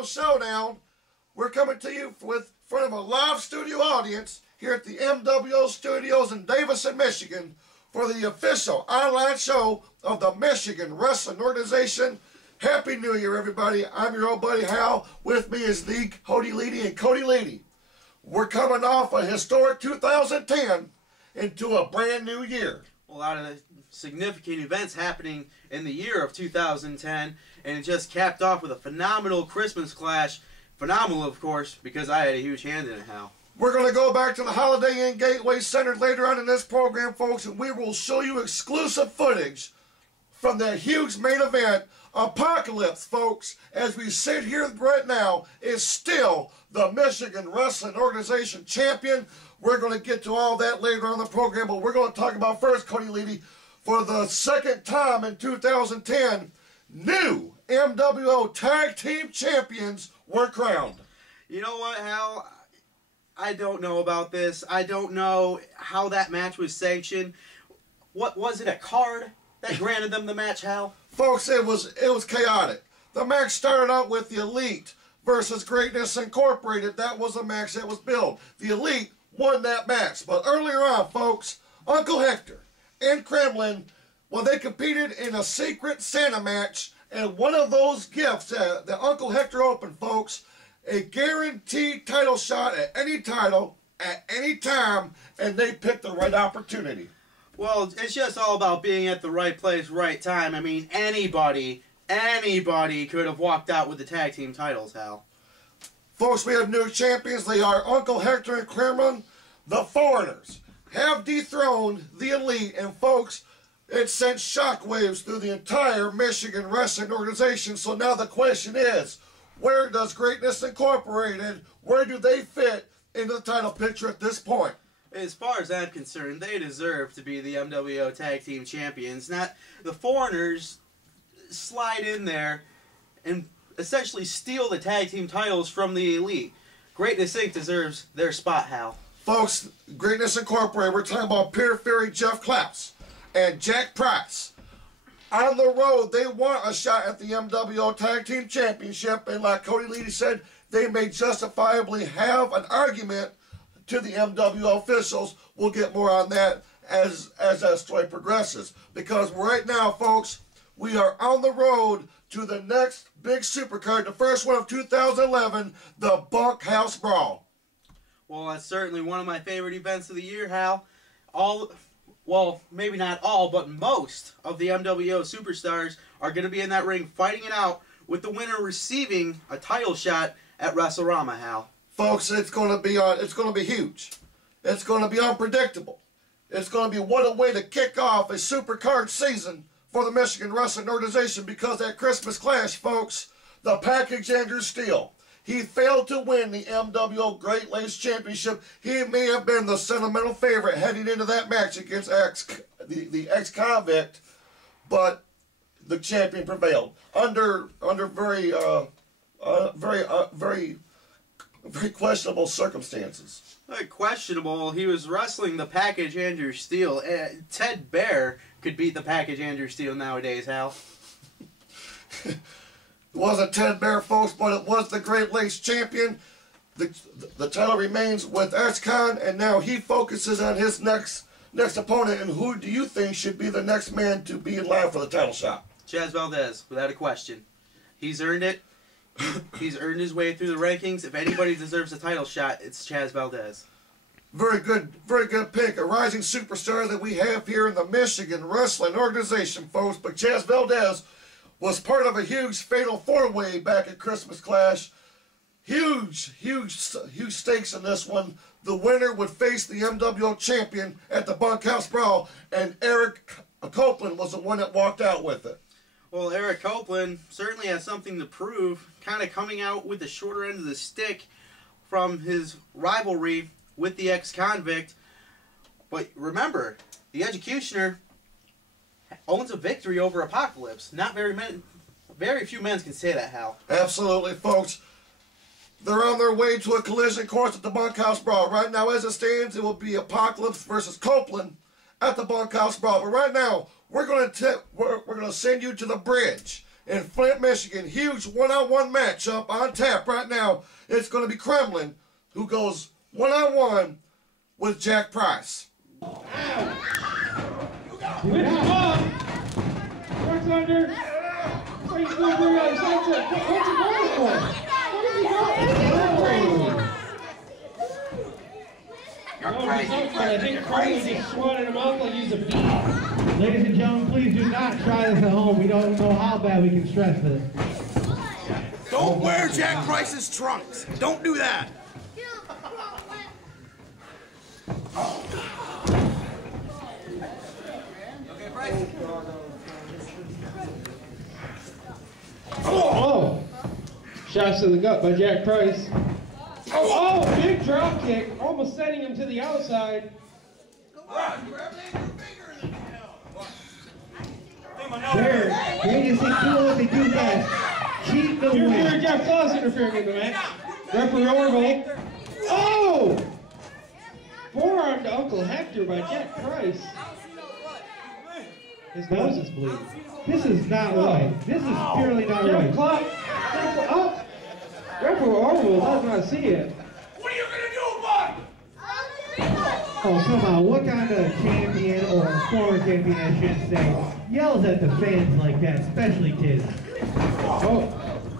MWO Showdown. We're coming to you with front of a live studio audience here at the MWO Studios in Davison, Michigan for the official online show of the Michigan Wrestling Organization. Happy New Year, everybody. I'm your old buddy Hal. With me is the Cody Leedy and Cody Leedy. We're coming off a historic 2010 into a brand new year. A lot of significant events happening in the year of 2010, and it just capped off with a phenomenal Christmas clash. Phenomenal, of course, because I had a huge hand in it, Hal. We're going to go back to the Holiday Inn Gateway Center later on in this program, folks, and we will show you exclusive footage from that huge main event. Apocalypse, folks, as we sit here right now, is still the Michigan Wrestling Organization champion. We're going to get to all that later on in the program, but we're going to talk about first, Cody Leedy, for the second time in 2010, new MWO Tag Team Champions were crowned. You know what, Hal? I don't know about this. I don't know how that match was sanctioned. What was it, a card that granted them the match, Hal? Folks, it was chaotic. The match started out with the Elite versus Greatness Incorporated. That was the match that was billed. The Elite won that match. But earlier on, folks, Uncle Hector and Kremlin, well, they competed in a Secret Santa match, and one of those gifts that Uncle Hector opened, folks, a guaranteed title shot at any title, at any time, and they picked the right opportunity. Well, it's just all about being at the right place, right time. I mean, anybody could have walked out with the tag team titles, Hal. Folks, we have new champions. They are Uncle Hector and Kremlin. The Foreigners have dethroned the Elite, and folks, it sent shockwaves through the entire Michigan Wrestling Organization. So now the question is, where does Greatness Incorporated, where do they fit into the title picture at this point? As far as I'm concerned, they deserve to be the MWO Tag Team Champions. Not the Foreigners slide in there and essentially steal the tag team titles from the Elite. Greatness Inc. deserves their spot, Hal. Folks, Greatness Incorporated, we're talking about Peter Fury, Jeff Klaus, and Jack Price. On the road, they want a shot at the MWO Tag Team Championship, and like Cody Leedy said, they may justifiably have an argument to the MWO officials. We'll get more on that as that story progresses. Because right now, folks, we are on the road to the next big supercard, the first one of 2011, the Bunkhouse Brawl. Well, that's certainly one of my favorite events of the year, Hal. Well, maybe not all, but most of the MWO superstars are going to be in that ring fighting it out, with the winner receiving a title shot at WrestleRama, Hal. Folks, it's going to be huge. It's going to be unpredictable. It's going to be what a way to kick off a supercard season for the Michigan Wrestling Organization, because that Christmas clash, folks, the Package Andrew Steele, he failed to win the MWO Great Lakes Championship. He may have been the sentimental favorite heading into that match against the ex-convict, but the champion prevailed under very questionable circumstances. Questionable. He was wrestling the Package Andrew Steele. Ted Bear could beat the Package Andrew Steele nowadays, Hal. It wasn't Ted Bear, folks, but it was the Great Lakes champion. The title remains with Ex-Con, and now he focuses on his next opponent. And who do you think should be the next man to be in line for the title shot? Chaz Valdez, without a question. He's earned it. He's earned his way through the rankings. If anybody deserves a title shot, it's Chaz Valdez. Very good pick. A rising superstar that we have here in the Michigan Wrestling Organization, folks. But Chaz Valdez was part of a huge fatal four-way back at Christmas Clash. Huge stakes in this one. The winner would face the MWO champion at the Bunkhouse Brawl, and Eric Copeland was the one that walked out with it. Well, Eric Copeland certainly has something to prove, kind of coming out with the shorter end of the stick from his rivalry with the ex-convict. But remember, the Executioner owns a victory over Apocalypse. Very few men can say that, Hal. Absolutely, folks. They're on their way to a collision course at the Bunkhouse Brawl. Right now, as it stands, it will be Apocalypse versus Copeland at the Bunkhouse Brawl. But right now, we're going to send you to the bridge in Flint, Michigan. Huge one-on-one matchup on tap right now. It's going to be Kremlin, who goes one-on-one with Jack Price. Whip him up. Works under. He's going for the sunset. What's he going for? What is he going for? I think Kremlin just swatted him off like he's a bee. Ladies and gentlemen, please do not try this at home. We don't know how bad we can stress this. Don't wear Jack Price's trunks. Don't do that. Oh! Shots to the gut by Jack Price. Oh, big drop kick, almost sending him to the outside. There, they just do what they do best. Keep the win. Here, Jeff Claus interfering in the match. Referee Orville. Oh! Forearm to Uncle Hector by Jack Price. His nose is bleeding. This is not right. This is purely not Jeff right. Claus. Oh! Referee Orville does not see it. What are you gonna do, bud? Oh, come on. What kind of champion or former champion, I should say, yells at the fans like that, especially kids?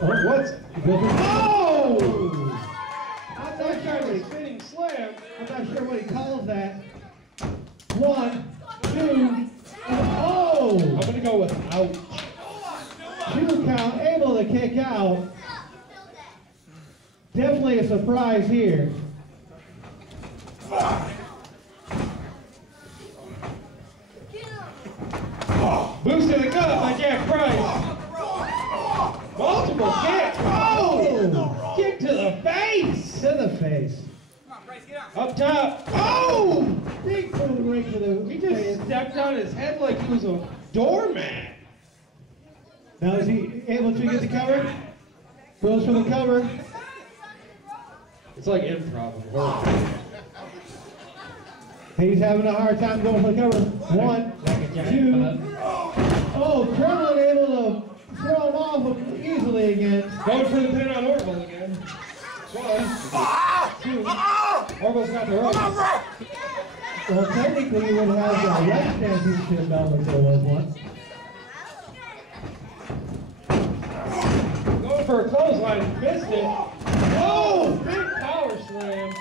What's... Oh! I thought he tried a spinning slam. I'm not sure what he calls that. 1, 2, oh! I'm gonna go with ouch. 2 count, able to kick out. Definitely a surprise here. Boost to the gut by Jack Price. Multiple kicks. Oh! Kick to the face. To the face. Up top. Oh! Big foot right to the He just stepped on his head like he was a doormat. Now is he able to get the cover? Goes for the cover. It's like improv. He's having a hard time going for the cover. 1, 2. Oh, Kremlin able to throw him off easily again. Going for the pin on Orville again. 1, 2. Orville's got the rope. Well, technically he would have the West Championship belt if there was one. Going for a clothesline. Missed it. Oh! Big power slam.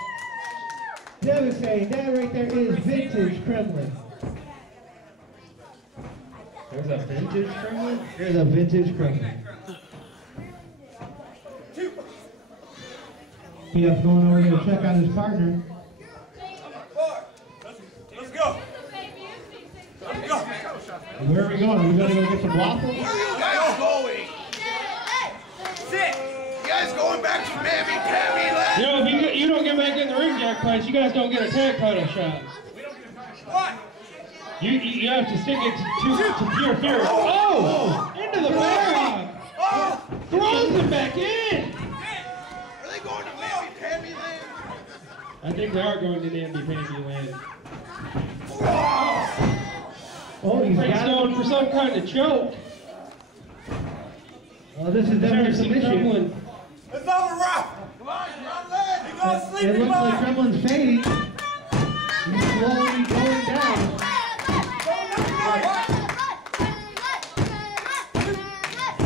Devastating. That right there is vintage Kremlin. There's a vintage Kremlin? There's a vintage Kremlin. PF's going over to check on his partner. Let's go. Where are we going? Are we going to go get some waffles? Where are you guys going? Sit. You guys going back to Mammy Pammy Land? You know, if you don't get back in the ring, Jack Price, you guys don't get a tag title shot. What? You have to stick it to pure fear. Oh! Into the barrel! Oh! Throws him back in! Are they going to Mammy Pammy Land? I think they are going to the MVP land. Oh, he's Frank's got going it. for some kind of choke. Oh, this is definitely There's submission. Kremlin. It's over, Rob. Come on, you're on land. You're going to sleep. It looks like Kremlin's fading. He's slowly going down.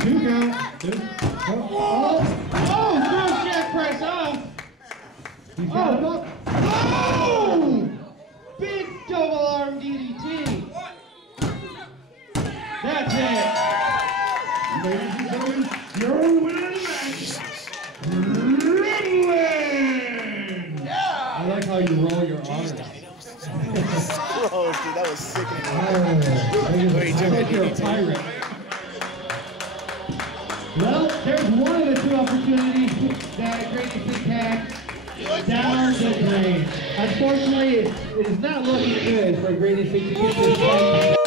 2 count. 2. Oh, Oh, throws Jack Price off. he's got him up. Oh! Big double arm DDT. That's it. Ladies and gentlemen, your winner of the match, Kremlin! I like how you roll your arms. Oh, dude, that was sickening. Oh, It's like you're a pirate. well, there's one of the 2 opportunities that Great Eastern had down the drain. Unfortunately, it is not looking good for Great Eastern to get this fight.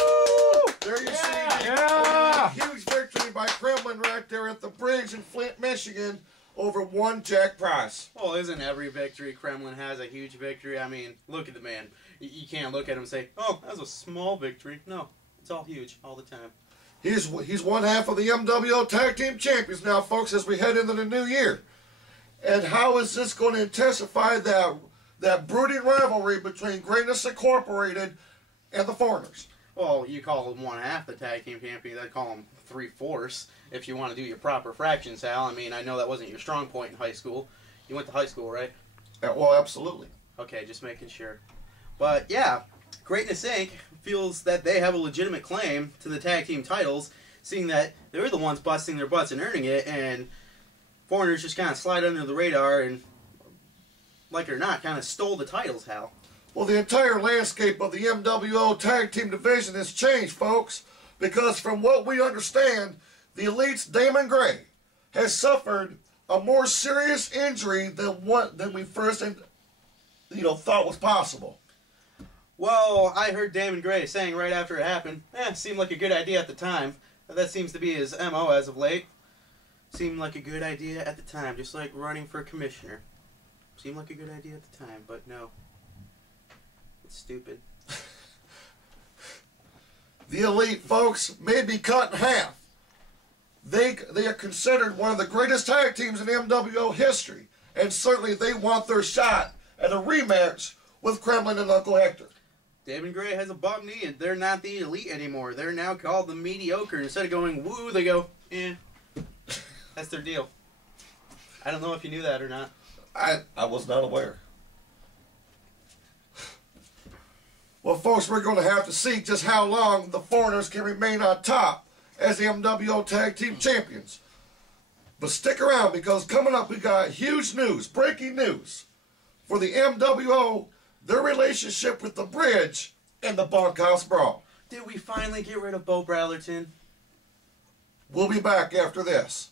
There you see, huge victory by Kremlin right there at the bridge in Flint, Michigan, over one Jack Price. Well, isn't every victory Kremlin has a huge victory? I mean, look at the man. You can't look at him and say, oh, that was a small victory. No, it's all huge all the time. He's one half of the MWO Tag Team Champions now, folks, as we head into the new year. And how is this going to intensify that brooding rivalry between Greatness Incorporated and the Foreigners? Well, you call them one half the tag team champions. I'd call them 3/4 if you want to do your proper fractions, Hal. I mean, I know that wasn't your strong point in high school. You went to high school, right? Well, absolutely. Okay, just making sure. But yeah, Greatness Inc. feels that they have a legitimate claim to the tag team titles, seeing that they're the ones busting their butts and earning it, and Foreigners just kind of slide under the radar and, like it or not, kind of stole the titles, Hal. Well, the entire landscape of the MWO Tag Team division has changed, folks, because from what we understand, the Elite's Damon Gray has suffered a more serious injury than we first thought was possible. Well, I heard Damon Gray saying right after it happened, seemed like a good idea at the time. That seems to be his MO as of late. Seemed like a good idea at the time, just like running for commissioner. Seemed like a good idea at the time, but no. It's stupid. The Elite, folks, may be cut in half. They are considered one of the greatest tag teams in MWO history, and certainly they want their shot at a rematch with Kremlin and Uncle Hector. Damon Gray has a bum knee, and they're not the Elite anymore. They're now called the Mediocre. Instead of going woo, they go, eh. That's their deal. I don't know if you knew that or not. I was not aware. Well, folks, we're going to have to see just how long the Foreigners can remain on top as the MWO Tag Team Champions. But stick around, because coming up we got huge news, breaking news, for the MWO, their relationship with the Bridge and the Bunkhouse Brawl. Did we finally get rid of Bo Brallerton? We'll be back after this.